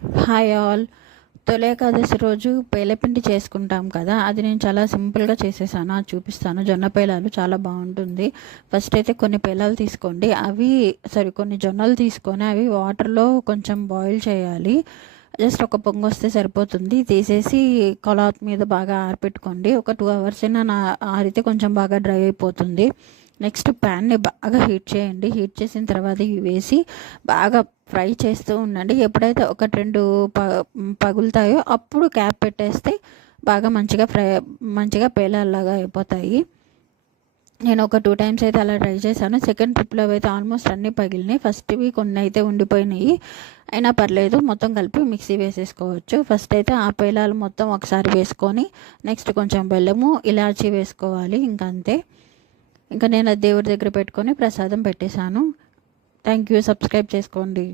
Hi all. తొలి ఏకాదశి రోజు పేలపిండి చేసుకుంటాం కదా, అది నేను చాలా సింపుల్గా చేసేసాను. అది చూపిస్తాను. జొన్న పేలాలు చాలా బాగుంటుంది. ఫస్ట్ అయితే కొన్ని పేలాలు తీసుకోండి, కొన్ని జొన్నలు తీసుకొని అవి వాటర్లో కొంచెం బాయిల్ చేయాలి. జస్ట్ ఒక పొంగు వస్తే సరిపోతుంది. తీసేసి క్లాత్ మీద బాగా ఆరపెట్టుకోండి. ఒక 2 అవర్స్ అయినా ఆరితే కొంచెం బాగా డ్రై అయిపోతుంది. నెక్స్ట్ ప్యాన్ని బాగా హీట్ చేయండి. హీట్ చేసిన తర్వాత ఇవి వేసి బాగా ఫ్రై చేస్తూ ఉండండి. ఎప్పుడైతే ఒకటి రెండు పగులుతాయో అప్పుడు క్యాప్ పెట్టేస్తే బాగా మంచిగా పేలాల్లాగా అయిపోతాయి. నేను ఒక 2 టైమ్స్ అయితే అలా ట్రై చేశాను. సెకండ్ ట్రిప్లో అయితే ఆల్మోస్ట్ అన్నీ పగిలినాయి. ఫస్ట్వి కొన్ని అయితే ఉండిపోయినాయి. అయినా పర్లేదు, మొత్తం కలిపి మిక్సీ వేసేసుకోవచ్చు. ఫస్ట్ అయితే ఆ పేలాలు మొత్తం ఒకసారి వేసుకొని నెక్స్ట్ కొంచెం బెల్లము, ఇలాచీ వేసుకోవాలి. అంతే. ఇంకా నేను అది దేవుడి దగ్గర పెట్టుకొని ప్రసాదం పెట్టేశాను. Thank you. సబ్స్క్రైబ్ చేసుకోండి.